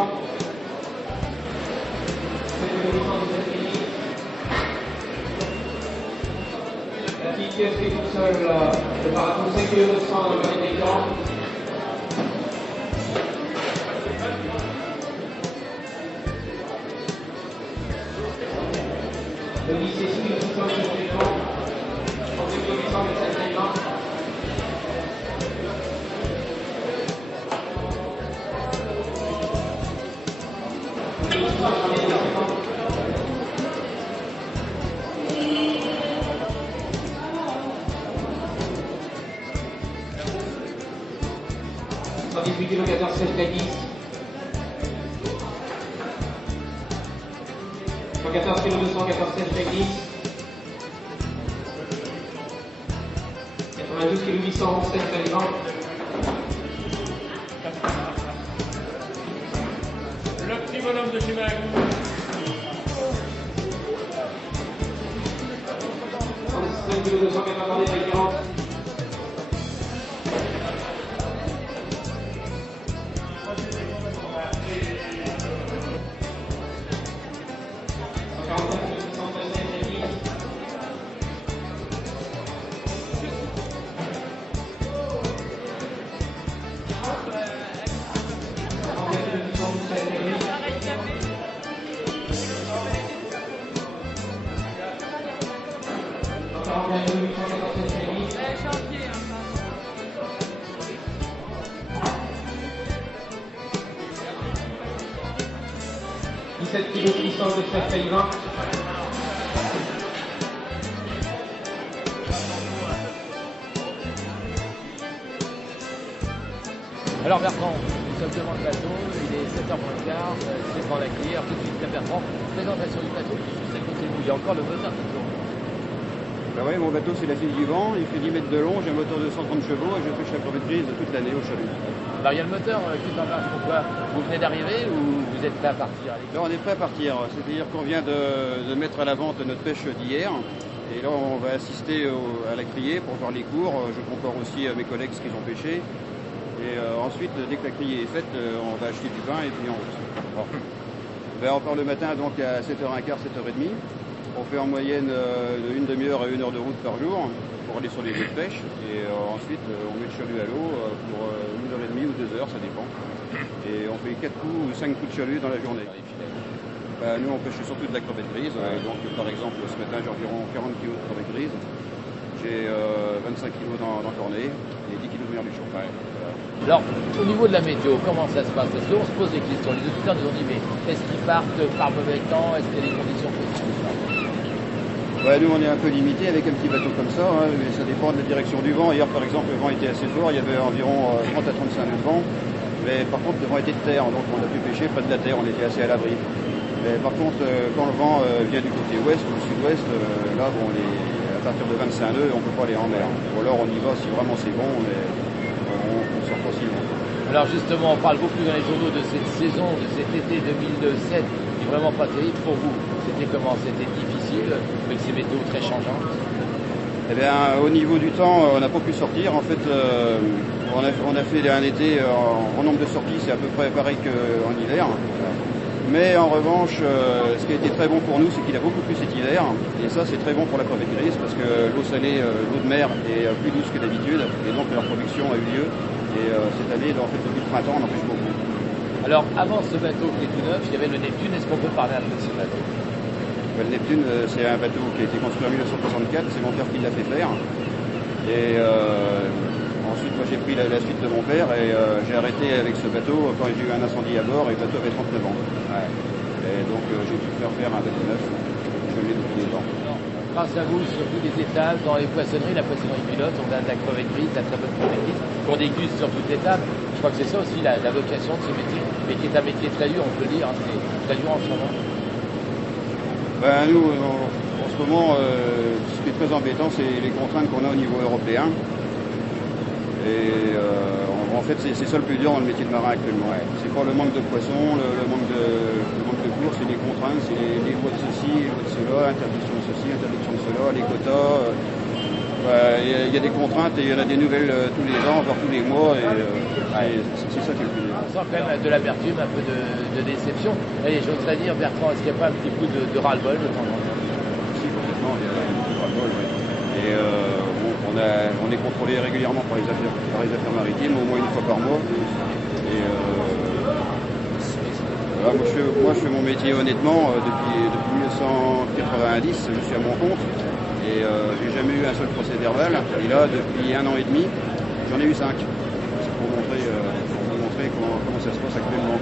50. La petite pièce qui est toute seule, le marathon 5 kg 200 dans le dernier écran. Le lycée 6 kg 600 de l'écran. 30 kg 800 de cette écran. Kg 14 16 10. 114 kg 200 14 16 10. 92 kg 800 11 16 20. Le petit bonhomme de chez Magou. 117 kg 214 40. 17 kg 600 de 13 20. Alors Bertrand, nous sommes devant le bateau, il est 7h moins le quart, c'est devant la crière, tout de suite Bertrand, présentation du bateau, juste à côté de vous, il y a encore le moteur qui tourne. Ben oui, mon bateau c'est la file du vent, il fait 10 mètres de long, j'ai un moteur de 130 chevaux et je pêche la crevette grise toute l'année au chalut. Alors il y a le moteur qui est en marche, pourquoi? Vous venez d'arriver ou vous êtes prêt à partir? Là on est prêt à partir, c'est-à-dire qu'on vient de mettre à la vente notre pêche d'hier. Et là on va assister à la criée pour voir les cours, je compare aussi à mes collègues ce qu'ils ont pêché. Et ensuite, dès que la criée est faite, on va acheter du pain et puis en route. Bon. Ben, on part le matin donc à 7h15, 7h30. On fait en moyenne une demi-heure à 1 heure de route par jour pour aller sur les lieux de pêche. Et ensuite, on met le chalut à l'eau pour 1h30 ou 2 heures, ça dépend. Et on fait 4 coups ou 5 coups de chalut dans la journée. Ben, nous, on pêche surtout de la crevette grise. Donc, par exemple, ce matin, j'ai environ 40 kg de crevette grise. J'ai 25 kg dans cornet et 10 kg de merluchon. Ouais. Alors, au niveau de la météo, comment ça se passe? Parce qu'on se pose des questions. Les auditeurs nous ont dit, mais est-ce qu'ils partent par mauvais temps? Est-ce qu'il y a des conditions possibles? Ouais, nous, on est un peu limité avec un petit bateau comme ça, hein, mais ça dépend de la direction du vent. Hier, par exemple, le vent était assez fort. Il y avait environ 30 à 35 nœuds de vent. Mais par contre, le vent était de terre, donc on a pu pêcher près de la terre. On était assez à l'abri. Mais par contre, quand le vent vient du côté ouest ou du sud-ouest, là, bon, à partir de 25 nœuds, on ne peut pas aller en mer. Ou alors, on y va si vraiment c'est bon, mais on sort facilement. Alors justement, on parle beaucoup dans les journaux de cette saison, de cet été 2007, qui est vraiment pas terrible pour vous. C'était comment? C'était difficile, avec ces météos très changeantes? Eh bien, au niveau du temps, on n'a pas pu sortir. En fait, on a fait un été, en nombre de sorties, c'est à peu près pareil qu'en hiver. Mais en revanche, ce qui a été très bon pour nous, c'est qu'il a beaucoup plu cet hiver. Et ça, c'est très bon pour la crevette grise, parce que l'eau salée, l'eau de mer est plus douce que d'habitude. Et donc, leur production a eu lieu. Et cette année, en fait, depuis le printemps, on en pêche beaucoup. Alors, avant ce bateau qui est tout neuf, il y avait le Neptune. Est-ce qu'on peut parler un peu de ce bateau? Le Neptune, c'est un bateau qui a été construit en 1964. C'est mon père qui l'a fait faire. Et ensuite, moi, j'ai pris la suite de mon père et j'ai arrêté avec ce bateau quand j'ai eu un incendie à bord et le bateau avait 39 ans. Ouais. Et donc, j'ai pu faire un bateau neuf. Je l'ai depuis 2 ans. Grâce à vous, sur tous les étages, dans les poissonneries, la poissonnerie pilote, on a de la crevette grise, de la très bonne crevette grise, qu'on déguste sur toutes les tables. Je crois que c'est ça aussi la vocation de ce métier, mais qui est un métier très dur, on peut le dire, hein, c'est très dur en ce moment. Ben, nous, en ce moment, ce qui est très embêtant, c'est les contraintes qu'on a au niveau européen. Et en fait, c'est ça le plus dur dans le métier de marin actuellement. Ouais. C'est pas le manque de poissons, le manque de cours, c'est les contraintes, c'est les lois de ceci, les lois de cela, interdiction de ceci, interdiction de cela, les quotas. Il y a des contraintes et il y en a des nouvelles tous les ans, voire tous les mois, et c'est ça qui est le plus dur. On sent quand même de l'amertume, un peu de déception. Et j'oserais dire, Bertrand, est-ce qu'il n'y a pas un petit coup de ras-le-bol de temps en temps? Si, complètement, il y a un petit ras-le-bol, oui. Et on est contrôlé régulièrement par les affaires maritimes, au moins une fois par mois. Et voilà, moi je fais mon métier honnêtement depuis 1990, je suis à mon compte. Et j'ai jamais eu un seul procès verbal. Et là, depuis 1 an et demi, j'en ai eu 5. C'est pour vous montrer comment ça se passe actuellement.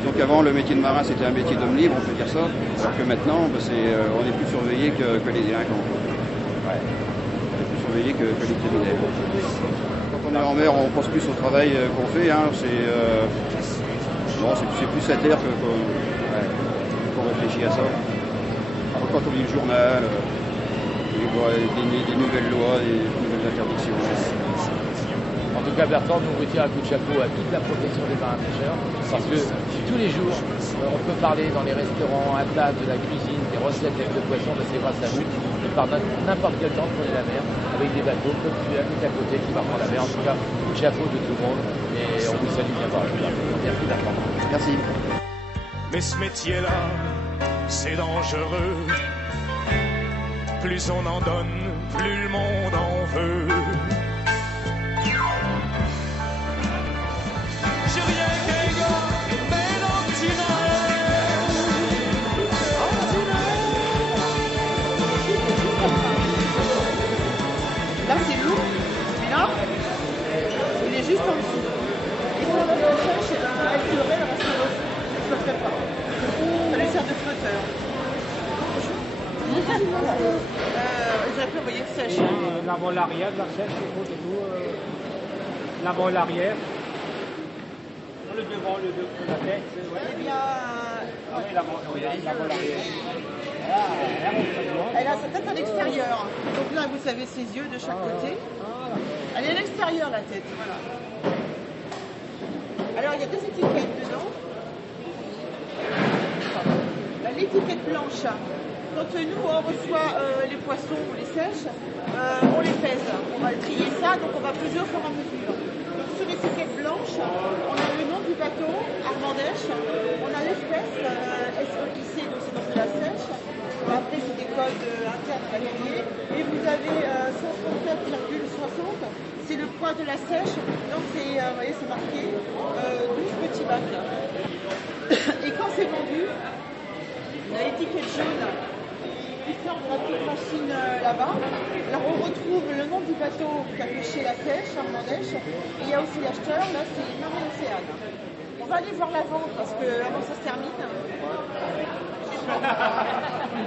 Disons qu'avant, le métier de marin, c'était un métier d'homme libre, on peut dire ça. Alors que maintenant, on est plus surveillé que les délinquants. Ouais. On est plus surveillé que les criminels. Quand on est en mer, on pense plus au travail qu'on fait. Hein. C'est plus à terre qu'on réfléchit à ça. Alors, quand on lit le journal, des nouvelles lois, des nouvelles interdictions. En tout cas, Bertrand, nous retire un coup de chapeau à toute la profession des marins-pêcheurs, parce que tous les jours, on peut parler dans les restaurants, à table, de la cuisine, des recettes avec le poisson, c'est grâce à vous, qui par n'importe quel temps prenez la mer, avec des bateaux comme celui-là qui est à côté, qui va prendre la mer. En tout cas, coup de chapeau de tout le monde, et on vous salue bien par là. Merci Bertrand. Merci. Mais ce métier-là, c'est dangereux. Plus on en donne, plus le monde en veut. J'ai rien qu'un gars, mais Là c'est lourd, mais là, il est juste en dessous. Et quand la sèche, elle serait, elle ne se pas. Ça lui sert de flotteur. J'aurais pu envoyer sèche. L'avant, l'arrière de la sèche, et tout. L'avant, l'arrière. Le devant, la tête. Ouais. Eh bien, Oui, l'avant, l'arrière. elle a sa tête à l'extérieur. Donc là, vous savez ses yeux de chaque côté. Elle est à l'extérieur, la tête. Voilà. Alors, il y a 2 étiquettes dedans. L'étiquette blanche. Quand nous, on reçoit les poissons, on les sèche, on les pèse. On va trier ça, donc on va peser au fur et à mesure. Donc sur l'étiquette blanche, on a le nom du bateau, Armandèche. On a l'espèce, SOIC, donc c'est donc de la sèche. Après, c'est des codes internes à vérifier. Et vous avez 134,60. C'est le poids de la sèche. Donc c'est, vous voyez, c'est marqué 12 petits bacs. Et quand c'est vendu, on a l'étiquette jaune qui sort de la petite machine là-bas. Alors on retrouve le nom du bateau qui a pêché la sèche, Armandèche. Et il y a aussi l'acheteur, là c'est Marine Océane. On va aller voir la vente parce que avant ça se termine.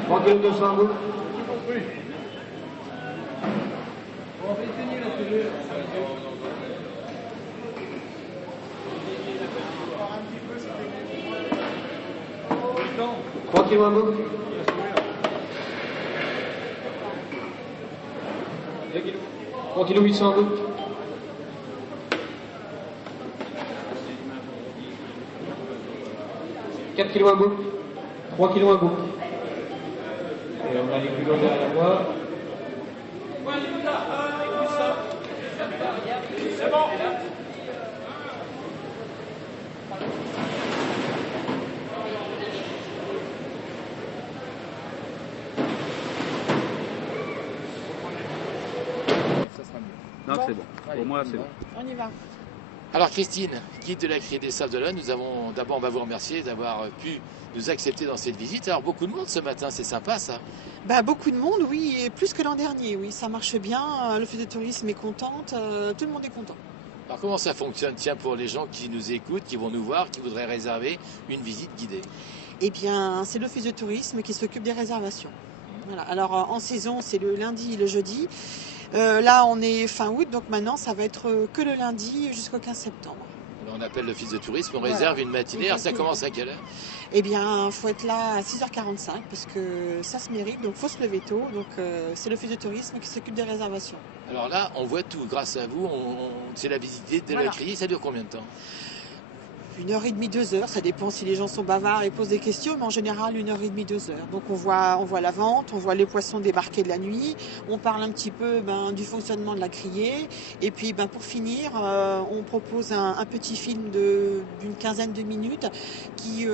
3 kg 200 à vous. On va essayer là, ce jeu. 3 kg à vous. 3 kg 800 à vous. 4 kg à vous. 3 kg à vous. Et on a les culottes derrière moi. C'est bon. Non, c'est bon. Pour moi, c'est bon. On y va. Alors Christine, guide de la Criée des Sables d'Olonne, d'abord on va vous remercier d'avoir pu nous accepter dans cette visite. Alors beaucoup de monde ce matin, c'est sympa ça. Bah, beaucoup de monde, oui, et plus que l'an dernier, oui, ça marche bien. L'office de tourisme est contente, tout le monde est content. Alors comment ça fonctionne, tiens, pour les gens qui nous écoutent, qui vont nous voir, qui voudraient réserver une visite guidée? Eh bien, c'est l'office de tourisme qui s'occupe des réservations. Voilà. Alors en saison, c'est le lundi et le jeudi. Là, on est fin août, donc maintenant, ça va être que le lundi jusqu'au 15 septembre. Alors, on appelle l'office de tourisme, on réserve une matinée. Alors ça commence à quelle heure? Eh bien, il faut être là à 6h45 parce que ça se mérite, donc il faut se lever tôt. Donc c'est l'office de tourisme qui s'occupe des réservations. Alors là, on voit tout. Grâce à vous, c'est la visite de la Criée. Ça dure combien de temps? 1h30, 2 heures, ça dépend si les gens sont bavards et posent des questions, mais en général 1h30, 2 heures. Donc on voit la vente, on voit les poissons débarquer de la nuit, on parle un petit peu du fonctionnement de la criée, et puis pour finir, on propose un petit film d'une quinzaine de minutes qui,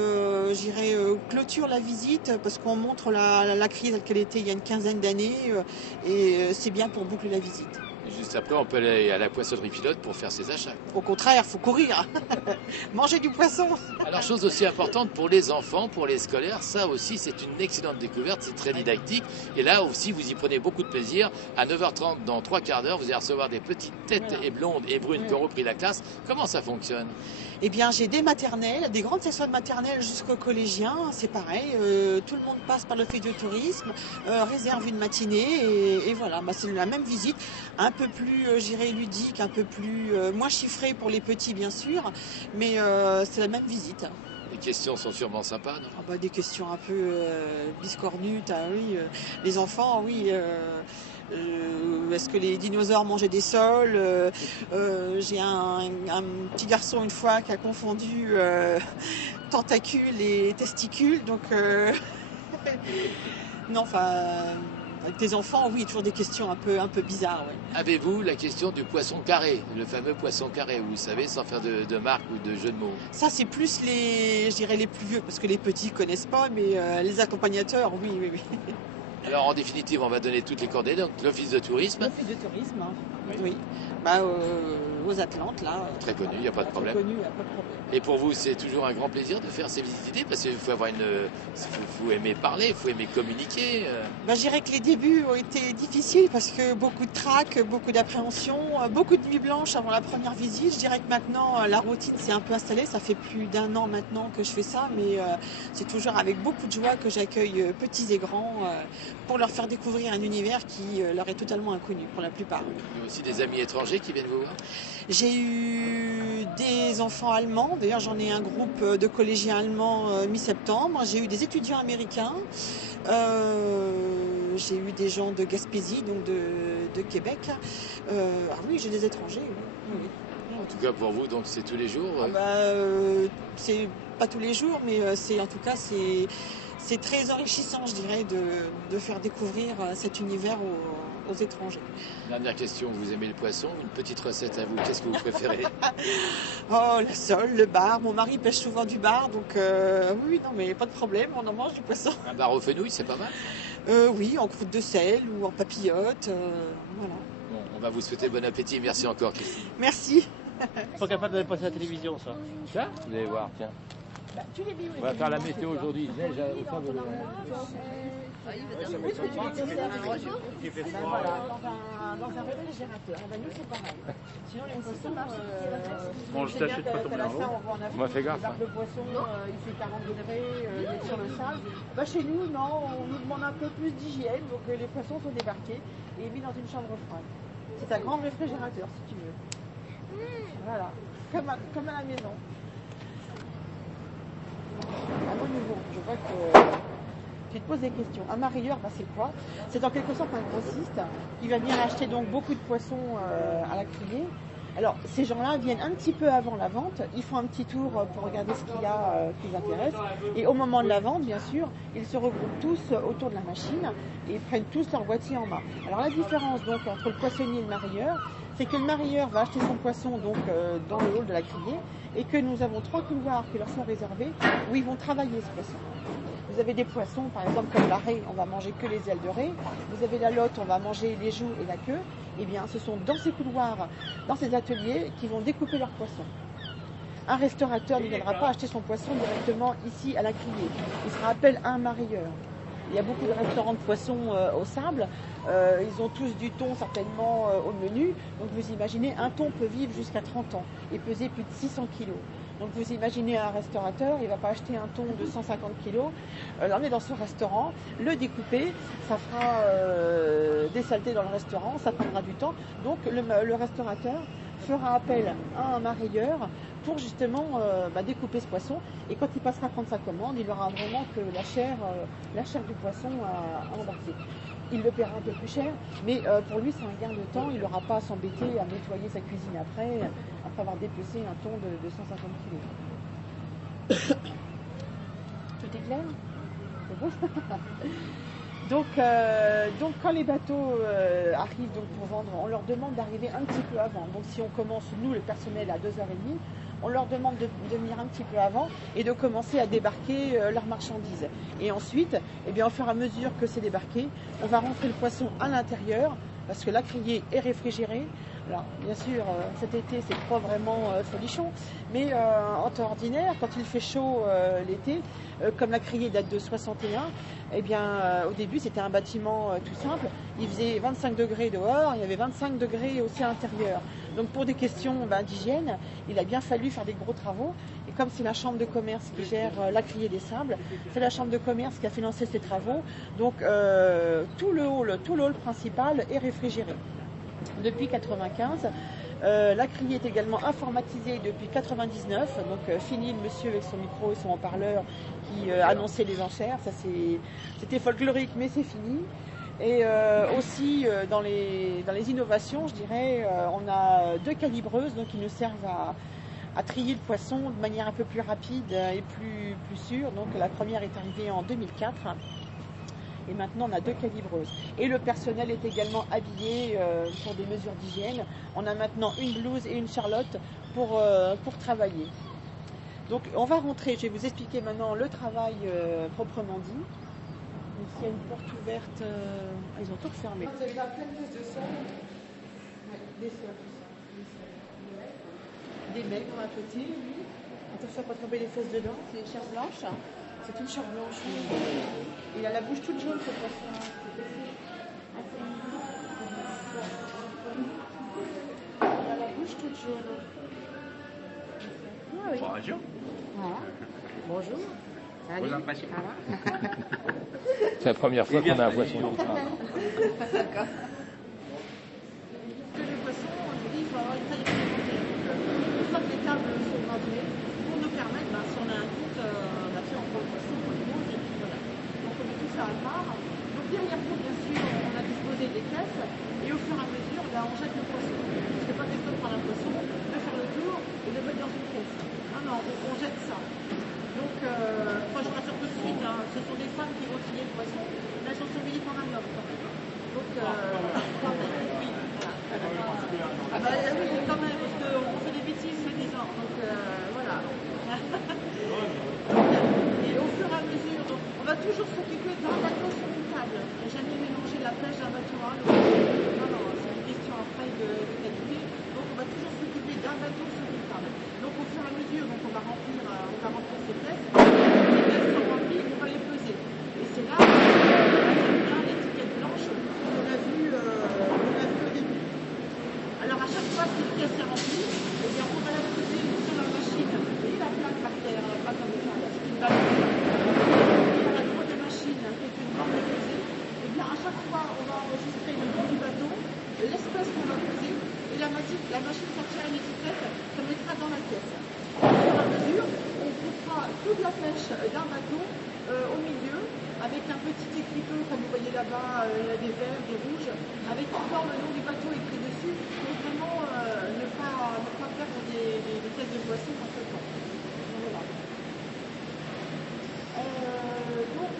clôture la visite, parce qu'on montre la criée telle qu'elle était il y a une quinzaine d'années, et c'est bien pour boucler la visite. Juste après, on peut aller à la poissonnerie Pilote pour faire ses achats. Au contraire, il faut courir, manger du poisson. Alors, chose aussi importante pour les enfants, pour les scolaires, ça aussi c'est une excellente découverte, c'est très didactique. Et là aussi, vous y prenez beaucoup de plaisir. À 9h30, dans 3 quarts d'heure, vous allez recevoir des petites têtes et blondes et brunes qui ont repris la classe. Comment ça fonctionne? Eh bien, j'ai des maternelles, des grandes sections de maternelle jusqu'aux collégiens, c'est pareil. Tout le monde passe par le tourisme, réserve une matinée et voilà, c'est la même visite, un peu plus, ludique, un peu plus moins chiffrée pour les petits bien sûr, mais c'est la même visite. Les questions sont sûrement sympas, non? Des questions un peu biscornutes, oui. Les enfants, oui. Est-ce que les dinosaures mangeaient des sols? J'ai un petit garçon une fois qui a confondu tentacules et testicules, donc non, avec des enfants, oui, toujours des questions un peu bizarres. Ouais. Avez-vous la question du poisson carré, le fameux poisson carré, vous savez, sans faire de marque ou de jeu de mots? Ça, c'est plus les plus vieux, parce que les petits connaissent pas, mais les accompagnateurs, oui. Alors, en définitive, on va donner toutes les coordonnées, donc l'office de tourisme. L'office de tourisme, oui. Aux Atlantes, là. Très connu, il n'y a pas de problème. Très connu, il n'y a pas de problème. Et pour vous, c'est toujours un grand plaisir de faire ces visites guidées, parce qu'il faut avoir faut aimer parler, il faut aimer communiquer. Je dirais que les débuts ont été difficiles parce que beaucoup de trac, beaucoup d'appréhension, beaucoup de nuits blanches avant la première visite. Je dirais que maintenant, la routine s'est un peu installée. Ça fait plus d'1 an maintenant que je fais ça, mais c'est toujours avec beaucoup de joie que j'accueille petits et grands pour leur faire découvrir un univers qui leur est totalement inconnu pour la plupart. Il y a aussi des amis étrangers qui viennent vous voir? J'ai eu des enfants allemands, d'ailleurs j'en ai un groupe de collégiens allemands mi-septembre, j'ai eu des étudiants américains, j'ai eu des gens de Gaspésie, donc de Québec. Oui, j'ai des étrangers. Oui. En tout cas pour vous, donc c'est tous les jours? C'est pas tous les jours, mais c'est très enrichissant, je dirais, de faire découvrir cet univers aux étrangers. Dernière question, vous aimez le poisson? Une petite recette à vous, qu'est-ce que vous préférez? La sole, le bar. Mon mari pêche souvent du bar, donc oui, non, mais pas de problème, on en mange du poisson. Un bar aux fenouilles, c'est pas mal? Oui, en croûte de sel ou en papillote, voilà. Bon, on va vous souhaiter bon appétit. Merci encore, Christine. Merci. Ils sont capables d'aller passer à la télévision, ça. Ça, vous allez voir, tiens. On va faire la météo aujourd'hui. Neige au fond de Dans un réfrigérateur. Nous, c'est pareil. Sinon, les poissons, Bon, je t'achète pas ton bravo. On m'a fait gaffe. Le poisson, il fait 40 degrés, il est sur le sable. Chez nous, non, on nous demande un peu plus d'hygiène. Donc, les poissons sont débarqués et mis dans une chambre froide. C'est un grand réfrigérateur, si tu veux. Voilà. Comme à la maison. À mon niveau, je vois que tu te poses des questions. Un marieur, c'est quoi? C'est en quelque sorte un grossiste qui va venir acheter donc beaucoup de poissons à la criée. Alors, ces gens-là viennent un petit peu avant la vente, ils font un petit tour pour regarder ce qu'il y a qui les intéresse. Et au moment de la vente, bien sûr, ils se regroupent tous autour de la machine et ils prennent tous leur boîtier en main. Alors, la différence donc entre le poissonnier et le marieur, c'est que le marieur va acheter son poisson donc dans le hall de la criée et que nous avons 3 couloirs qui leur sont réservés où ils vont travailler ce poisson. Vous avez des poissons, par exemple comme la raie, on va manger que les ailes de raie. Vous avez la lotte, on va manger les joues et la queue. Eh bien, ce sont dans ces couloirs, dans ces ateliers, qui vont découper leurs poissons. Un restaurateur ne viendra pas acheter son poisson directement ici à la criée. Il sera appelé un marieur. Il y a beaucoup de restaurants de poissons au sable. Ils ont tous du thon certainement au menu. Donc vous imaginez, un thon peut vivre jusqu'à 30 ans et peser plus de 600 kilos. Donc vous imaginez un restaurateur, il ne va pas acheter un thon de 150 kilos, l'emmener dans son restaurant, le découper, ça fera des saletés dans le restaurant, ça prendra du temps. Donc le restaurateur fera appel à un marieur pour justement découper ce poisson. Et quand il passera prendre sa commande, il aura vraiment que la chair du poisson à embarquer. Il le paiera un peu plus cher, mais pour lui c'est un gain de temps, il n'aura pas à s'embêter à nettoyer sa cuisine après avoir dépecé un thon de 150 kg. Tout est clair? C'est bon. Donc, quand les bateaux arrivent donc, pour vendre, on leur demande d'arriver un petit peu avant. Donc si on commence, nous, le personnel, à 2h30, on leur demande de venir un petit peu avant et de commencer à débarquer leurs marchandises. Et ensuite, eh bien, au fur et à mesure que c'est débarqué, on va rentrer le poisson à l'intérieur parce que la criée est réfrigérée. Alors, bien sûr, cet été, c'est pas vraiment folichon, mais en temps ordinaire, quand il fait chaud l'été, comme la criée date de 61, eh bien, au début, c'était un bâtiment tout simple. Il faisait 25 degrés dehors, il y avait 25 degrés aussi à l'intérieur. Donc, pour des questions d'hygiène, il a bien fallu faire des gros travaux. Et comme c'est la chambre de commerce qui gère la criée des sables, c'est la chambre de commerce qui a financé ces travaux. Donc, tout le hall principal est réfrigéré. Depuis 95, la criée est également informatisée depuis 99. Donc fini le monsieur avec son micro et son haut-parleur qui annonçait les enchères. Ça c'était folklorique, mais c'est fini. Et aussi dans les innovations, je dirais, on a 2 calibreuses donc qui nous servent à trier le poisson de manière un peu plus rapide et plus sûre. Donc la première est arrivée en 2004. Et maintenant, on a 2 calibreuses. Et le personnel est également habillé pour des mesures d'hygiène. On a maintenant une blouse et une charlotte pour travailler. Donc, on va rentrer. Je vais vous expliquer maintenant le travail proprement dit. Donc, il y a une porte ouverte. Ils ont tout refermé. Vous avez la pleine pièce de sol. Ouais, des sols, tout ça. Des maigres à côté, oui. Attention à ne pas tomber les fesses dedans. C'est des chairs blanches. C'est une chair blanche. Il a la bouche toute jaune, ce poisson. Il a la bouche toute jaune. Ah oui. Bonjour. Voilà. Bonjour. Allez. C'est la première fois qu'on a un poisson. D'accord. Que les poissons, je vous dis, il faut avoir une taille réglementée. Une fois que les tables sont maintenues, pour nous permettre, si on a un doute, on prend le poisson, on le mange, et puis voilà. Donc on met tout ça à part. Donc derrière nous, bien sûr, on a disposé des caisses, et au fur et à mesure, on jette le poisson. Parce que pas question de prendre un poisson, de faire le tour et de le mettre dans une caisse. Non, on jette ça. Donc, je rassure tout de suite, ce sont des femmes qui vont trier le poisson, mais elles sont surveillées par un homme. Donc, quand même, oui. Ah bah oui, quand même, parce qu'on fait des bêtises, soi-disant. Donc, voilà. Et au fur et à mesure, donc, on va toujours s'occuper d'un bateau sur une table. On n'a jamais mélangé la pêche d'un bateau à l'autre. Non, c'est une question après de qualité. Donc, on va toujours s'occuper d'un bateau sur une table. Donc, au fur et à mesure, donc, on va remplir ces caisses. Les caisses sont remplies, on va les peser. Et c'est là qu'on a l'étiquette blanche qu'on a vue au début. Alors, à chaque fois qu'une caisse est remplie, eh bien, on va la poser sur la machine et la plaque par terre, pas comme ça, c'est une balle. Et à la droite de machine, qui est une bande pesée, eh bien, à chaque fois, on va enregistrer le nom du bateau, l'espèce qu'on va poser, et la machine sortira une étiquette qu'on mettra dans la caisse. Au fur et à mesure, on coupera toute la pêche d'un bateau au milieu, avec un petit écriteau, comme vous voyez là-bas, il y a des verts, des rouges, avec encore le nom du bateau écrit dessus, pour vraiment ne pas perdre des caisses de poissons entre temps. Voilà. Donc,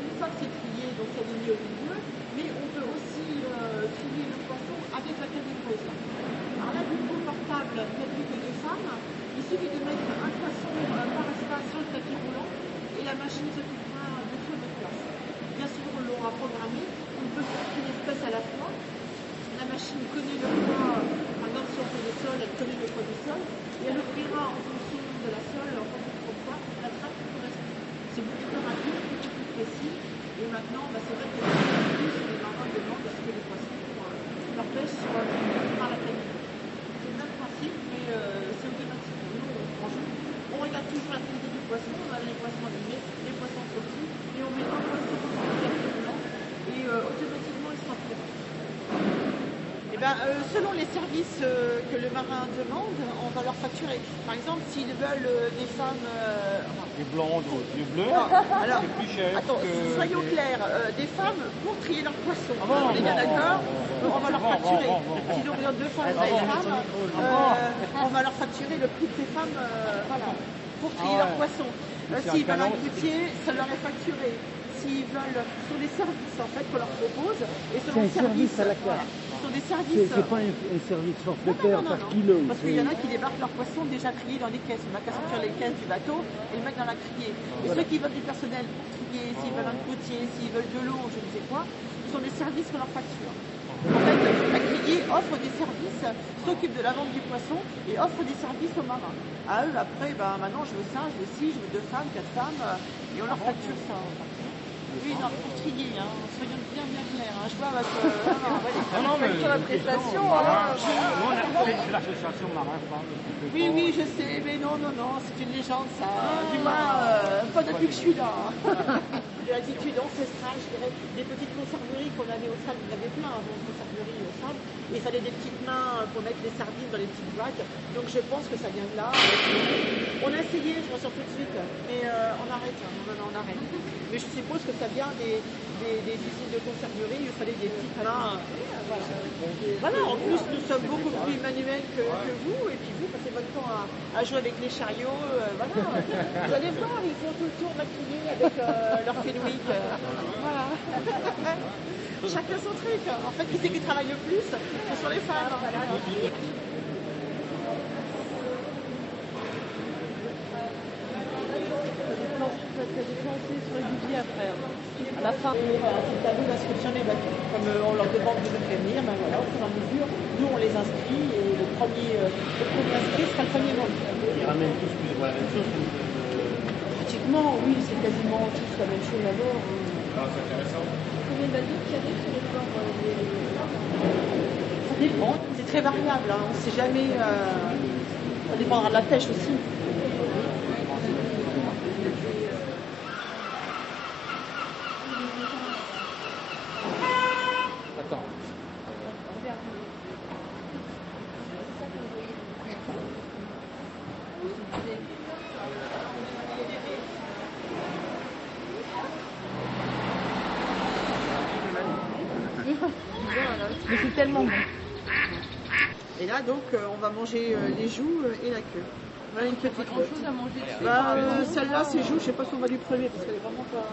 une fois que c'est trié, donc c'est mis au milieu, mais on peut aussi trier le poisson avec la calibreuse. Alors là, du coup, portable, il n'y a plus que 2 femmes. Il suffit de mettre un poisson par espace sur le tapis roulant et la machine s'occupera de tout de place. Bien sûr, on l'aura programmé. On peut faire une espèce à la fois. La machine connaît le poids, par exemple, si on fait le sol, elle connaît le poids du sol et elle ouvrira en fonction de la sol, en fonction de son poids, la trappe qui correspond. C'est beaucoup plus rapide, beaucoup plus précis. Et maintenant, c'est vrai que les marins demandent à ce que les poissons, leur pêche soit par la qualité. C'est le même principe, mais c'est automatique. Nous, on regarde toujours la qualité du poisson, on a les poissons abîmés, les poissons sortis, et on met un poisson sur le tapis roulant, et automatiquement, il sera présent. Selon les services que le marin demande, on va leur facturer. Par exemple, s'ils veulent des femmes... Les blondes ou les bleus, alors, c'est plus cher. attends, soyons clairs, des femmes pour trier leurs poissons. On est bien d'accord? On va leur facturer. S'ils ont besoin de 2 femmes, on va leur facturer le prix de ces femmes. Voilà. pour trier leurs poissons. S'ils veulent un gouttier, ça leur est facturé. S'ils veulent, ce sont des services en fait qu'on leur propose. Et selon le service à la carte. Voilà. Ce sont des services. C'est pas un service forfaitaire par kilo. Parce qu'il y en a qui débarquent leurs poissons déjà triés dans les caisses. On n'a qu'à sortir les caisses du bateau et le mettre dans la criée. Et ceux qui veulent du personnel pour trier, s'ils veulent un gouttier, s'ils veulent de l'eau, je ne sais quoi, ce sont des services qu'on leur facture. En fait, la criée offre des services, s'occupe de la vente du poisson et offre des services aux marins. À eux, après, maintenant je veux ça, je veux ci, je veux 2 femmes, 4 femmes, et on leur facture ça. Oui, non, pour trier, soyons bien clairs. Je vois votre la prestation. C'est l'association Marin Femmes. Oui, je sais, mais non, c'est une légende ça. Du moins, pas depuis que je suis là. De l'attitude ancestrale, je dirais, des petites conserveries qu'on avait au sable, il y en avait plein avant de conserveries au sable, et il fallait des petites mains pour mettre les sardines dans les petites boîtes, donc je pense que ça vient de là. On a essayé, je m'en sors tout de suite, mais on arrête, on arrête. Mais je suppose que ça vient des usines de conserverie, il fallait des petites mains. Voilà, en plus nous sommes beaucoup plus manuels que vous, et puis vous passez votre temps à jouer avec les chariots, voilà. Vous allez voir, ils font tout le tour maquillés avec leur Fenwick. Voilà. Chacun son truc. En fait, qui c'est qui travaille le plus, ce sont les femmes. Sur les budgets après. À la fin, c'est le tableau d'inscription des bateaux. Comme on leur demande de nous prévenir, voilà, au fur et à mesure, nous on les inscrit et le premier inscrit sera le premier vendu. Ils ramènent tous plus ou moins la même chose. Pratiquement, oui, c'est quasiment tous la même chose à bord. C'est intéressant. Combien de bateaux qu'il y avait sur les ports Ça dépend, c'est très variable. On ne sait jamais. Ça dépendra de la pêche aussi. Mais c'est tellement bon. Et là, donc, on va manger les joues et la queue. Voilà une petite Grand chose à manger dessus. Celle-là, c'est joues, je ne sais pas si on va lui prélever parce qu'elle est vraiment pas.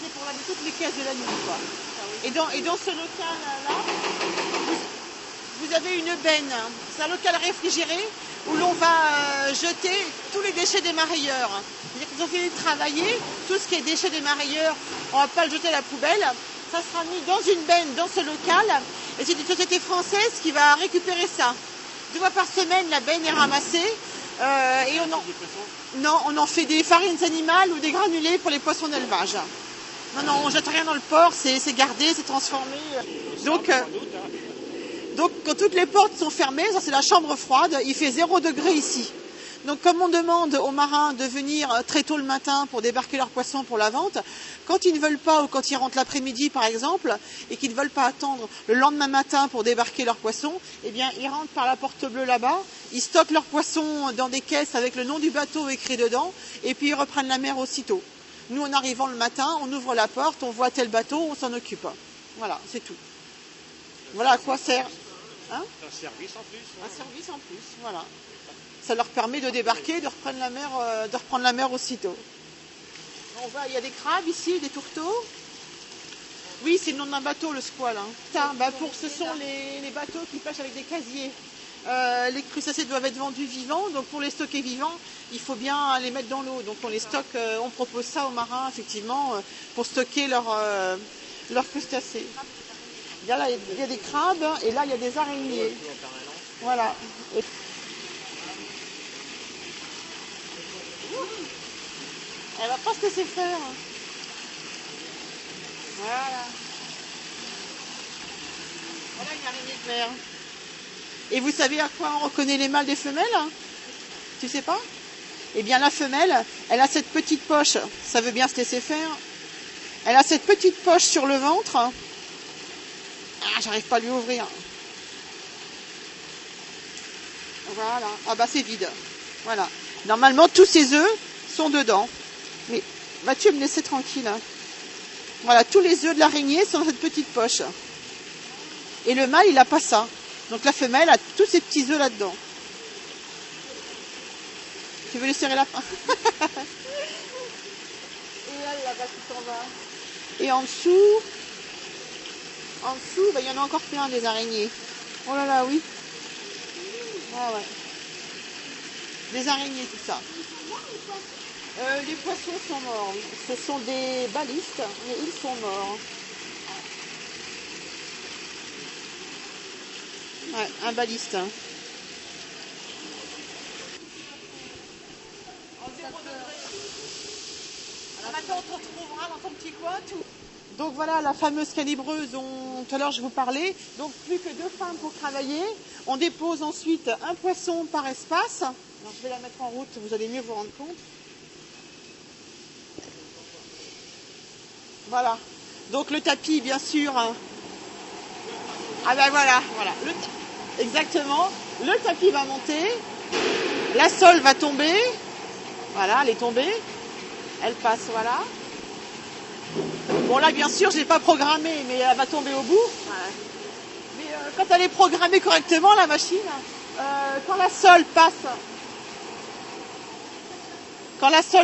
C'est pour laver toutes les caisses de la nuit, quoi. Et dans ce local-là, vous avez une benne. C'est un local réfrigéré où l'on va jeter tous les déchets des marailleurs. C'est-à-dire qu'ils ont fini de travailler, tout ce qui est déchets des marailleurs, on ne va pas le jeter à la poubelle. Ça sera mis dans une benne dans ce local. Et c'est une société française qui va récupérer ça. 2 fois par semaine, la benne est ramassée. Et on en fait des farines animales ou des granulés pour les poissons d'élevage. Non, on ne jette rien dans le port, c'est gardé, c'est transformé. Donc, quand toutes les portes sont fermées, ça c'est la chambre froide, il fait 0 degré ici. Donc, comme on demande aux marins de venir très tôt le matin pour débarquer leurs poissons pour la vente, quand ils ne veulent pas ou quand ils rentrent l'après-midi par exemple, et qu'ils ne veulent pas attendre le lendemain matin pour débarquer leurs poissons, eh bien, ils rentrent par la porte bleue là-bas, ils stockent leurs poissons dans des caisses avec le nom du bateau écrit dedans, et puis ils reprennent la mer aussitôt. Nous, en arrivant le matin, on ouvre la porte, on voit tel bateau, on s'en occupe. Voilà, c'est tout. Voilà à quoi sert. Hein ? Un service en plus. Un service en plus, voilà. Ça leur permet de débarquer, de reprendre la mer aussitôt. On voit, il y a des crabes ici, des tourteaux. Oui, c'est le nom d'un bateau, le squal. Hein. Ce sont les bateaux qui pêchent avec des casiers. Les crustacés doivent être vendus vivants, donc pour les stocker vivants, il faut bien les mettre dans l'eau. Donc on les stocke, on propose ça aux marins, effectivement, pour stocker leurs crustacés. Il y a des crabes et là il y a des araignées. Voilà. Elle va pas se laisser faire. Voilà. Voilà une araignée de mer. Et vous savez à quoi on reconnaît les mâles des femelles? Tu sais pas? Eh bien la femelle, elle a cette petite poche, ça veut bien se laisser faire. Elle a cette petite poche sur le ventre. Ah, j'arrive pas à lui ouvrir. Voilà. Ah bah c'est vide. Voilà. Normalement tous ces œufs sont dedans. Mais Mathieu me laissait tranquille. Hein. Voilà, tous les œufs de l'araignée sont dans cette petite poche. Et le mâle, il n'a pas ça. Donc la femelle a tous ses petits œufs là-dedans. Tu veux lui serrer la main? Et là-bas qui s'en va. Et en dessous, il y en a encore plein des araignées. Oh là là, oui. Ah ouais. Des araignées, tout ça. Les poissons sont morts. Ce sont des balistes, mais ils sont morts. Ouais, un baliste. Hein. Maintenant, on te retrouvera dans ton petit coin, tout. Donc voilà la fameuse calibreuse dont tout à l'heure je vous parlais. Donc plus que 2 femmes pour travailler. On dépose ensuite un poisson par espace. Alors je vais la mettre en route, vous allez mieux vous rendre compte. Voilà. Donc le tapis, bien sûr. Ah ben voilà. Exactement. Le tapis va monter. La sole va tomber. Voilà, elle est tombée. Elle passe, voilà. Bon là, bien sûr, je l'ai pas programmée, mais elle va tomber au bout. Ouais. Mais quand elle est programmée correctement, la machine, quand la sole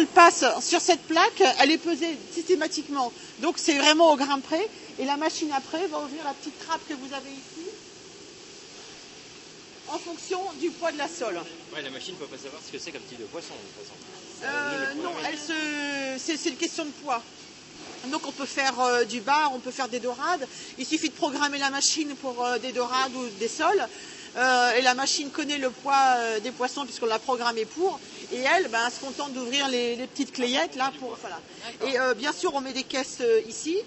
passe sur cette plaque, elle est pesée systématiquement. Donc c'est vraiment au grain près. Et la machine après va ouvrir la petite trappe que vous avez ici, en fonction du poids de la sole. Ouais, la machine ne peut pas savoir ce que c'est comme type de poisson, de toute façon. Non, c'est une question de poids. Donc on peut faire du bar, on peut faire des dorades. Il suffit de programmer la machine pour des dorades ou des sols. Et la machine connaît le poids des poissons puisqu'on l'a programmé pour. Et elle, elle se contente d'ouvrir les petites clayettes là pour. Voilà. Et bien sûr, on met des caisses ici.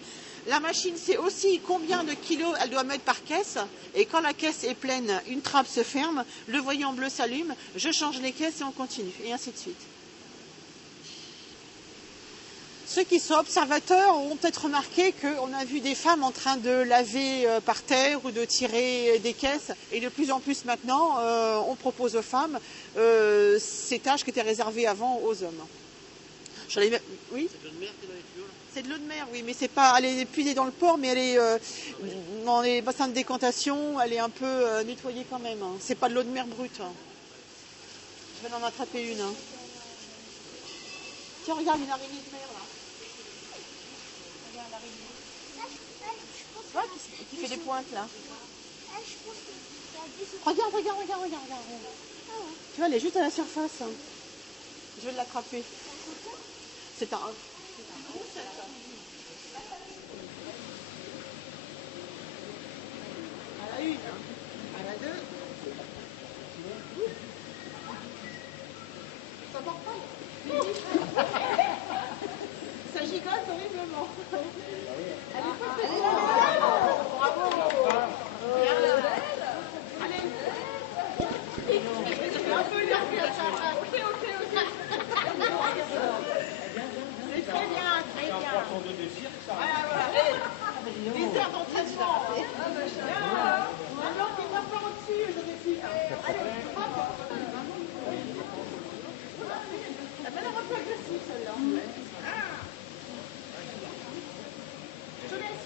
La machine sait aussi combien de kilos elle doit mettre par caisse. Et quand la caisse est pleine, une trappe se ferme, le voyant bleu s'allume, je change les caisses et on continue. Et ainsi de suite. Ceux qui sont observateurs ont peut-être remarqué qu'on a vu des femmes en train de laver par terre ou de tirer des caisses. Et de plus en plus maintenant, on propose aux femmes ces tâches qui étaient réservées avant aux hommes. Oui ? C'est de l'eau de mer qui est dans les tuyaux là ? C'est de l'eau de mer, oui, mais c'est pas. Elle est puisée dans le port, mais elle est dans les bassins de décantation, elle est un peu nettoyée quand même. Hein. C'est pas de l'eau de mer brute. Hein. Je vais en attraper une. Hein. Tiens, regarde une araignée de mer là. Regarde l'araignée. Ouais, qui fait des pointes là. Regarde. Tu vois, elle est juste à la surface. Hein. Je vais l'attraper. C'est un. À la une, à la deux. Ça porte pas. Ça gigote horriblement. Elle est pas très bravo. Allez. Un peu nerveux à ça. Ok. C'est très bien, très bien. Voilà. Des heures d'entraînement. Maintenant, tu vas pas au-dessus, Joséphine. Allez, hop. Elle m'a l'air un peu agressive, celle-là. Je te laisse.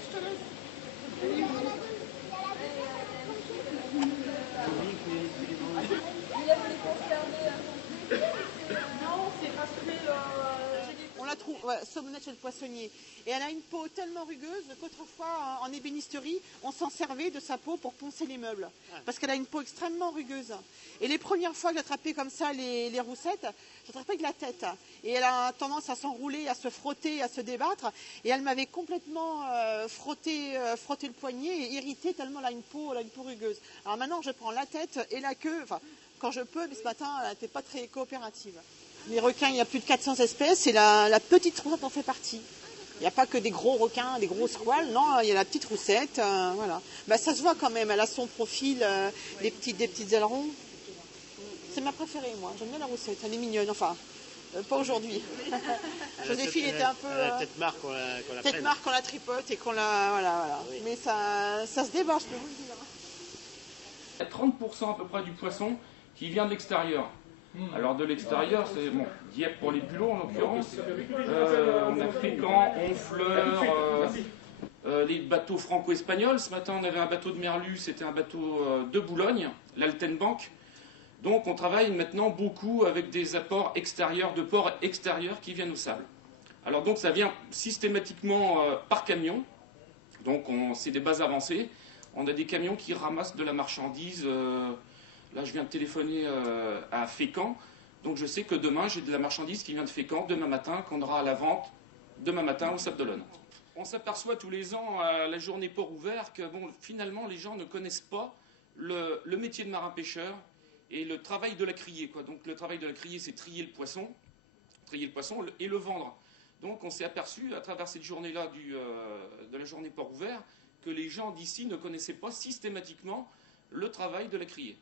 Il a voulu conserver. Non, c'est parce que on la trouve, saumonette chez le poissonnier. Et elle a une peau tellement rugueuse qu'autrefois, en ébénisterie, on s'en servait de sa peau pour poncer les meubles. Parce qu'elle a une peau extrêmement rugueuse. Et les premières fois que j'attrapais comme ça les roussettes, j'attrapais avec la tête. Et elle a tendance à s'enrouler, à se frotter, à se débattre. Et elle m'avait complètement frotté le poignet et irrité tellement elle a une peau rugueuse. Alors maintenant, je prends la tête et la queue, enfin, quand je peux, mais ce matin, elle n'était pas très coopérative. Les requins, il y a plus de 400 espèces et la petite roussette en fait partie. Il n'y a pas que des gros requins, des gros squales, non, il y a la petite roussette, voilà. Ça se voit quand même, elle a son profil, des petites ailerons. C'est ma préférée, moi, j'aime bien la roussette, elle est mignonne, enfin, pas aujourd'hui. Joséphine était un peu... Tête marque qu'on la tête marque qu'on la tripote et qu'on la... Voilà. Oui. Mais ça se débat, je peux vous le dire. Il y a 30% à peu près du poisson qui vient de l'extérieur. Alors de l'extérieur, c'est bon, Dieppe pour les bulots en l'occurrence, on a Fécamp, Honfleur, les bateaux franco-espagnols. Ce matin, on avait un bateau de Merlu, c'était un bateau de Boulogne, l'Altenbank. Donc on travaille maintenant beaucoup avec des apports extérieurs, de ports extérieurs qui viennent au sable. Alors donc ça vient systématiquement par camion, donc c'est des bases avancées. On a des camions qui ramassent de la marchandise. Là je viens de téléphoner à Fécamp, donc je sais que demain j'ai de la marchandise qui vient de Fécamp, demain matin, qu'on aura à la vente demain matin au Sable d'Olonne. On s'aperçoit tous les ans à la journée port ouvert que bon, finalement les gens ne connaissent pas le métier de marin-pêcheur et le travail de la criée, quoi. Donc le travail de la criée, c'est trier le poisson et le vendre. Donc on s'est aperçu à travers cette journée-là de la journée port ouvert que les gens d'ici ne connaissaient pas systématiquement le travail de la criée.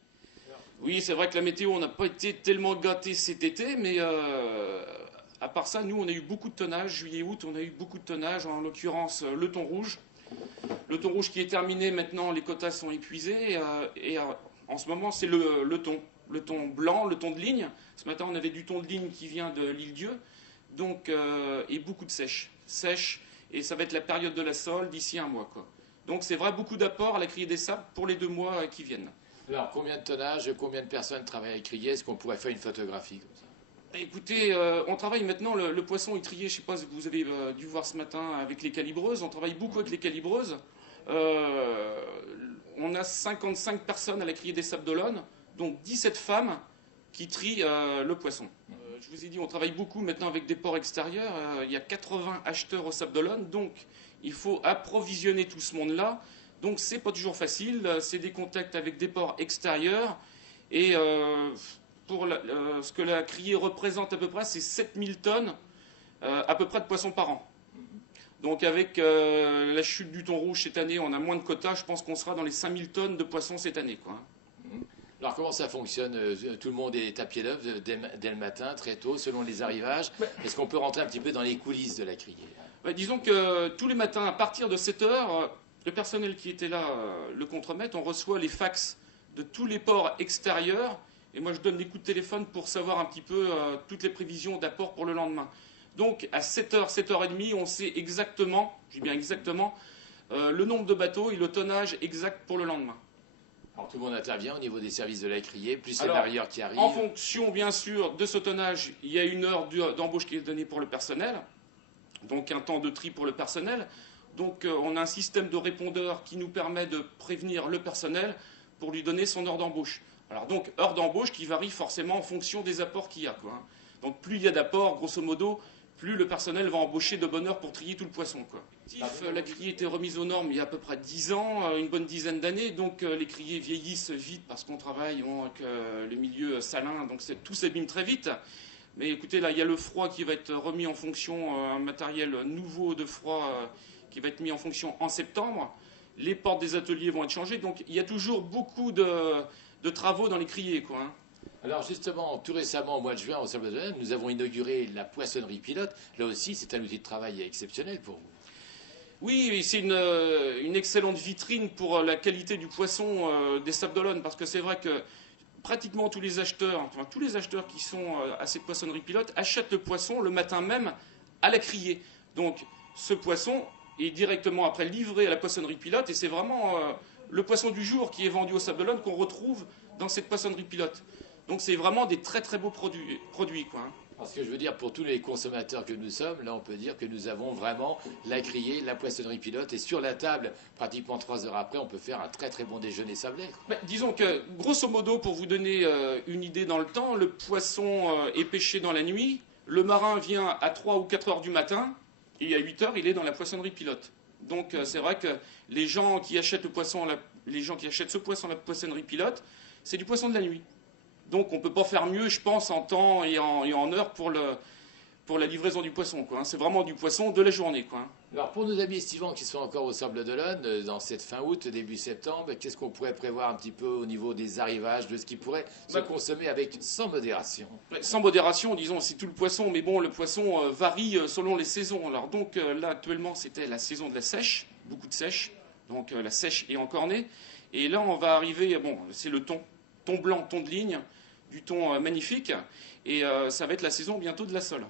Oui, c'est vrai que la météo, on n'a pas été tellement gâtés cet été, mais à part ça, nous, on a eu beaucoup de tonnage. Juillet-août, on a eu beaucoup de tonnage, en l'occurrence le thon rouge. Le thon rouge qui est terminé, maintenant, les quotas sont épuisés. En ce moment, c'est le thon blanc, le thon de ligne. Ce matin, on avait du thon de ligne qui vient de l'Île-Dieu, donc, et beaucoup de sèche. Et ça va être la période de la sole d'ici un mois, quoi. Donc c'est vrai, beaucoup d'apports à la criée des sables pour les 2 mois qui viennent. Alors, combien de tonnage, combien de personnes travaillent à la criée? Est-ce qu'on pourrait faire une photographie comme ça? Écoutez, on travaille maintenant, le poisson est trié, je ne sais pas si vous avez dû voir ce matin avec les calibreuses, on travaille beaucoup avec les calibreuses. On a 55 personnes à la criée des Sables d'Olonne, donc 17 femmes qui trient le poisson. Je vous ai dit, on travaille beaucoup maintenant avec des ports extérieurs, il y a 80 acheteurs au Sables d'Olonne, donc il faut approvisionner tout ce monde-là. Donc c'est pas toujours facile, c'est des contacts avec des ports extérieurs, et pour ce que la criée représente à peu près, c'est 7000 tonnes à peu près de poissons par an. Donc avec la chute du thon rouge cette année, on a moins de quotas, je pense qu'on sera dans les 5000 tonnes de poissons cette année, quoi. Alors comment ça fonctionne? Tout le monde est à pied d'œuvre dès le matin, très tôt, selon les arrivages. Est-ce qu'on peut rentrer un petit peu dans les coulisses de la criée? Disons que tous les matins, à partir de 7 heures, le personnel qui était là le contremaître, on reçoit les fax de tous les ports extérieurs. Et moi, je donne des coups de téléphone pour savoir un petit peu toutes les prévisions d'apport pour le lendemain. Donc, à 7h, 7h30, on sait exactement, je dis bien exactement, le nombre de bateaux et le tonnage exact pour le lendemain. Alors, tout le monde intervient au niveau des services de la criée, plus les barrières qui arrivent. En fonction, bien sûr, de ce tonnage, il y a une heure d'embauche qui est donnée pour le personnel. Donc, un temps de tri pour le personnel. Donc, on a un système de répondeurs qui nous permet de prévenir le personnel pour lui donner son heure d'embauche. Alors donc, heure d'embauche qui varie forcément en fonction des apports qu'il y a, quoi. Donc plus il y a d'apports, grosso modo, plus le personnel va embaucher de bonne heure pour trier tout le poisson, quoi. La criée était remise aux normes il y a à peu près 10 ans, une bonne dizaine d'années, donc les criées vieillissent vite parce qu'on travaille avec le milieu salin, donc tout s'abîme très vite. Mais écoutez, là, il y a le froid qui va être remis en fonction, un matériel nouveau de froid qui va être mis en fonction en septembre. Les portes des ateliers vont être changées, donc il y a toujours beaucoup de travaux dans les criées, quoi, hein. Alors justement, tout récemment, au mois de juin, au Sable d'Olonne, nous avons inauguré la poissonnerie pilote. Là aussi, c'est un outil de travail exceptionnel pour vous. Oui, c'est une excellente vitrine pour la qualité du poisson des Sables d'Olonne, parce que c'est vrai que pratiquement tous les acheteurs qui sont à cette poissonnerie pilote achètent le poisson le matin même à la criée. Donc ce poisson est directement après livré à la poissonnerie pilote, et c'est vraiment le poisson du jour qui est vendu au Sable d'Olonne qu'on retrouve dans cette poissonnerie pilote. Donc c'est vraiment des très très beaux produits, quoi. Parce que je veux dire, pour tous les consommateurs que nous sommes, là on peut dire que nous avons vraiment la criée, la poissonnerie pilote, et sur la table, pratiquement 3 heures après, on peut faire un très très bon déjeuner sablé. Disons que, grosso modo, pour vous donner une idée dans le temps, le poisson est pêché dans la nuit, le marin vient à 3 ou 4 heures du matin, et à 8 heures, il est dans la poissonnerie pilote. Donc c'est vrai que les gens qui achètent ce poisson à la poissonnerie pilote, c'est du poisson de la nuit. Donc on ne peut pas faire mieux, je pense, en temps et en heure pour la livraison du poisson, quoi. C'est vraiment du poisson de la journée, quoi. Alors pour nos amis estivants qui sont encore au Sable d'Olonne, dans cette fin août, début septembre, qu'est-ce qu'on pourrait prévoir un petit peu au niveau des arrivages, de ce qui pourrait se consommer sans modération? Sans modération, disons, c'est tout le poisson, mais bon, le poisson varie selon les saisons. Alors donc là, actuellement, c'était la saison de la sèche, beaucoup de sèche, donc la sèche est encornée. Et là, on va arriver, c'est le thon blanc, thon de ligne, du thon magnifique, et ça va être la saison bientôt de la sole.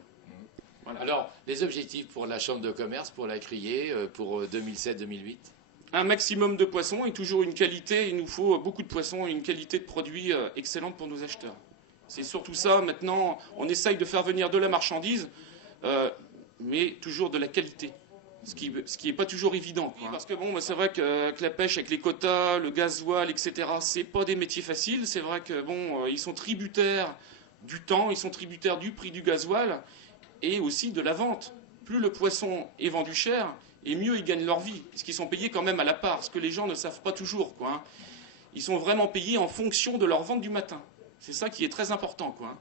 Voilà. Alors, les objectifs pour la Chambre de commerce, pour la criée, pour 2007-2008? Un maximum de poissons et toujours une qualité. Il nous faut beaucoup de poissons et une qualité de produits excellente pour nos acheteurs. C'est surtout ça. Maintenant, on essaye de faire venir de la marchandise, mais toujours de la qualité. Ce qui est pas toujours évident, quoi. Parce que bon, c'est vrai que la pêche avec les quotas, le gasoil, etc., c'est pas des métiers faciles. C'est vrai que bon, ils sont tributaires du temps, ils sont tributaires du prix du gasoil et aussi de la vente. Plus le poisson est vendu cher, et mieux ils gagnent leur vie, parce qu'ils sont payés quand même à la part, ce que les gens ne savent pas toujours, quoi, hein. Ils sont vraiment payés en fonction de leur vente du matin. C'est ça qui est très important, quoi.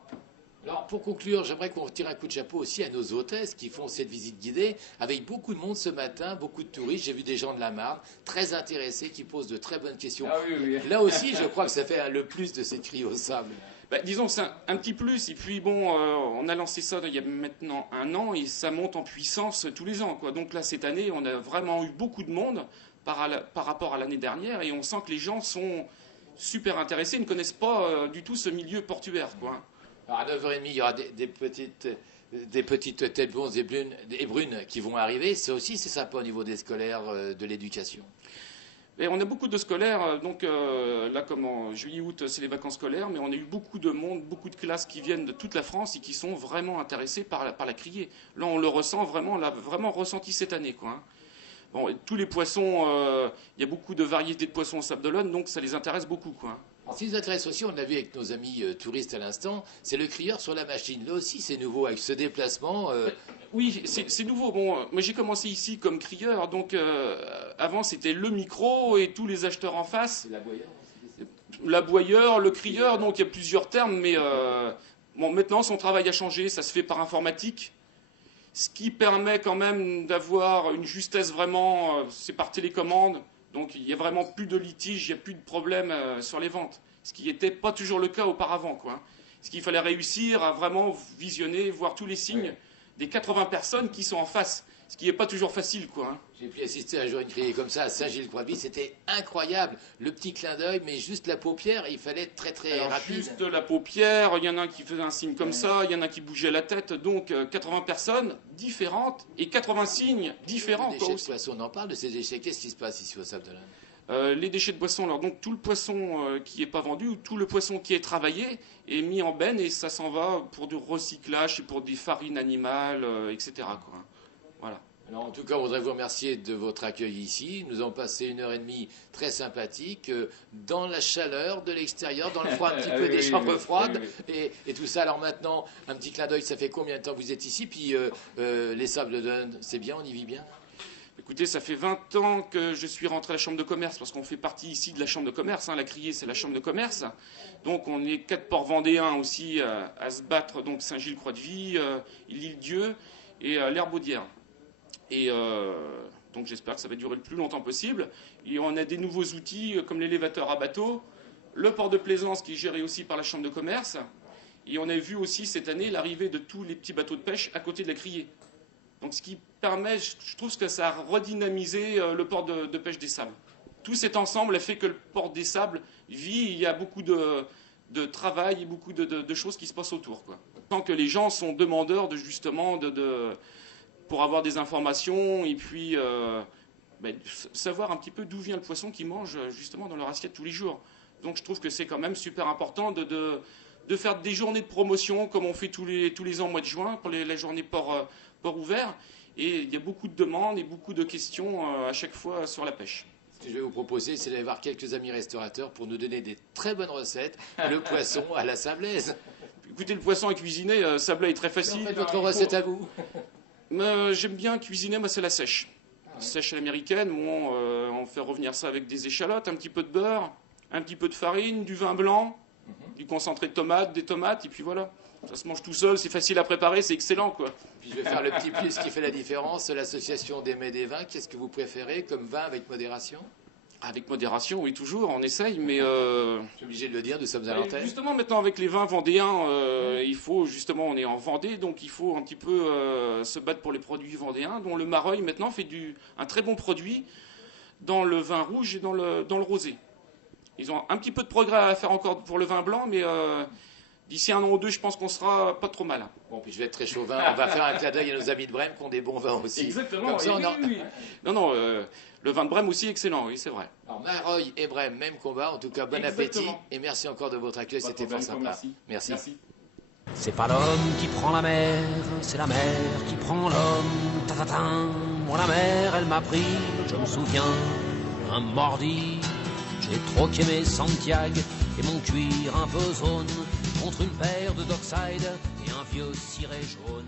Alors, pour conclure, j'aimerais qu'on tire un coup de chapeau aussi à nos hôtesses qui font cette visite guidée avec beaucoup de monde ce matin, beaucoup de touristes. J'ai vu des gens de la Marne très intéressés qui posent de très bonnes questions. Ah oui, oui. Là aussi, je crois que ça fait le plus de cette criée au sable. Disons que c'est un petit plus. Et puis bon, on a lancé ça il y a maintenant 1 an et ça monte en puissance tous les ans, quoi. Donc là, cette année, on a vraiment eu beaucoup de monde par rapport à l'année dernière et on sent que les gens sont super intéressés, ils ne connaissent pas du tout ce milieu portuaire, quoi. Alors à 9h30, il y aura des petites têtes blondes et brunes qui vont arriver. C'est sympa au niveau des scolaires, de l'éducation. Et on a beaucoup de scolaires, donc là comme en juillet-août c'est les vacances scolaires, mais on a eu beaucoup de monde, beaucoup de classes qui viennent de toute la France et qui sont vraiment intéressés par la criée. Là on le ressent vraiment, on l'a vraiment ressenti cette année, quoi, hein. Bon, et tous les poissons, il y a beaucoup de variétés de poissons au Sable d'Olonne, donc ça les intéresse beaucoup, quoi. Alors, ce qui nous intéresse aussi, on l'a vu avec nos amis touristes à l'instant, c'est le crieur sur la machine. Là aussi, c'est nouveau avec ce déplacement. Oui, c'est nouveau. Bon, moi j'ai commencé ici comme crieur, donc avant c'était le micro et tous les acheteurs en face. L'aboyeur, le crieur, donc il y a plusieurs termes, mais bon, maintenant son travail a changé, ça se fait par informatique. Ce qui permet quand même d'avoir une justesse vraiment, c'est par télécommande, donc il n'y a vraiment plus de litige, il n'y a plus de problème sur les ventes. Ce qui n'était pas toujours le cas auparavant, quoi. Ce qu'il fallait réussir à vraiment visionner, voir tous les signes des 80 personnes qui sont en face, ce qui n'est pas toujours facile, quoi, hein. J'ai pu assister un jour à une criée comme ça à Saint-Gilles-Croix-de-Vie, c'était incroyable. Le petit clin d'œil, mais juste la paupière, il fallait être très très rapide. Juste la paupière, il y en a un qui faisait un signe comme ça, il y en a qui bougeait la tête, donc 80 personnes différentes et 80 signes différents. Les déchets de poisson, on en parle de ces déchets, qu'est-ce qui se passe ici au Sable d'Olonne? Les déchets de poisson, alors donc tout le poisson qui n'est pas vendu ou tout le poisson qui est travaillé est mis en benne et ça s'en va pour du recyclage et pour des farines animales, etc., quoi. Voilà. Alors, en tout cas, on voudrait vous remercier de votre accueil ici. Nous avons passé 1h30 très sympathique, dans la chaleur de l'extérieur, dans le froid un petit peu des chambres froides, et tout ça. Alors maintenant, un petit clin d'œil, ça fait combien de temps que vous êtes ici? Puis les Sables d'Olonne, c'est bien, on y vit bien? Écoutez, ça fait 20 ans que je suis rentré à la Chambre de commerce, parce qu'on fait partie ici de la Chambre de commerce, hein. La criée, c'est la Chambre de commerce. Donc on est 4 ports vendéens aussi à se battre, donc Saint-Gilles-Croix-de-Vie, l'Île-Dieu et l'Herbaudière. Et donc j'espère que ça va durer le plus longtemps possible. Et on a des nouveaux outils comme l'élévateur à bateau, le port de plaisance qui est géré aussi par la Chambre de commerce. Et on a vu aussi cette année l'arrivée de tous les petits bateaux de pêche à côté de la criée. Donc ce qui permet, je trouve que ça a redynamisé le port de pêche des Sables. Tout cet ensemble a fait que le port des Sables vit, il y a beaucoup de travail et beaucoup de choses qui se passent autour, quoi. Tant que les gens sont demandeurs de justement pour avoir des informations et puis savoir un petit peu d'où vient le poisson qu'ils mangent justement dans leur assiette tous les jours. Donc je trouve que c'est quand même super important de faire des journées de promotion comme on fait tous les ans au mois de juin pour la journée port ouvert. Et il y a beaucoup de demandes et beaucoup de questions à chaque fois sur la pêche. Ce que je vais vous proposer, c'est d'aller voir quelques amis restaurateurs pour nous donner des très bonnes recettes, le poisson à la sablaise. Écoutez, le poisson à cuisiner, sablé est très facile. Faites votre recette à vous. J'aime bien cuisiner, moi c'est la sèche. Sèche à l'américaine, bon, on fait revenir ça avec des échalotes, un petit peu de beurre, un petit peu de farine, du vin blanc, du concentré de tomates, des tomates, et puis voilà. Ça se mange tout seul, c'est facile à préparer, c'est excellent, quoi. Puis je vais faire le petit plus qui fait la différence, l'association des mets des vins. Qu'est-ce que vous préférez comme vin avec modération? Avec modération, oui, toujours, on essaye, mais... Je suis obligé de le dire, nous sommes à l'antenne. Justement, maintenant, avec les vins vendéens, il faut, justement, on est en Vendée, donc il faut un petit peu se battre pour les produits vendéens, dont le Mareuil, maintenant, fait un très bon produit dans le vin rouge et dans le rosé. Ils ont un petit peu de progrès à faire encore pour le vin blanc, mais d'ici 1 an ou 2, je pense qu'on sera pas trop mal. Bon, puis je vais être très chauvin. On va faire un clin d'œil à nos amis de Brême qui ont des bons vins aussi. Exactement. Comme ça, oui, oui. Non, le vin de Brême aussi excellent, oui, c'est vrai. Alors, Mareuil et Brême, même combat. En tout cas, bon appétit. Et merci encore de votre accueil. C'était fort sympa. Merci. C'est pas l'homme qui prend la mer, c'est la mer qui prend l'homme. Ta-ta-ta. Moi, la mer, elle m'a pris, je me souviens, un mordi. J'ai troqué mes Santiago et mon cuir un peu zone contre une paire de Dockside et un vieux ciré jaune.